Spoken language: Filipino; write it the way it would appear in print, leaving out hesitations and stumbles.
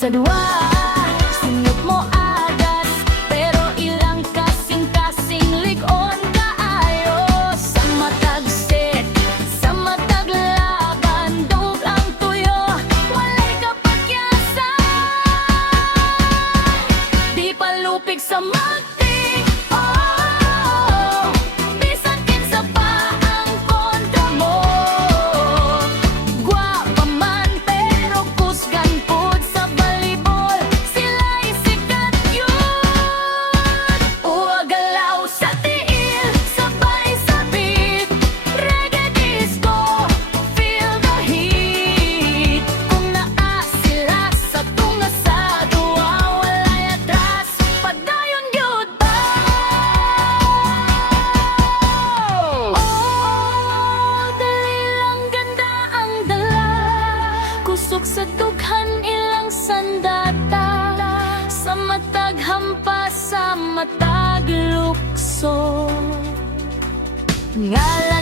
sa duwa, singot mo agad, pero ilang kasing-kasing ligon kaayo. Sa matag set, sa matag laban, dog ang tuyo, walay kapagyasan. Di palupig sa magting, oh, bisan kinsa pa ang kontra mo. Gwapa man pero kusgan pud sa volleyball, sila'y sikat yun. Uwag galaw sa tiil, sabay sabit, reggae disco, feel the heat. Kung naa sila sa tunga sa duwa, walay atras, padayon gyud ba? Oh, dali lang ganda ang dala, kusog sa dughan ilang sandata, sa matag hampas, sa matag lukso. Ngala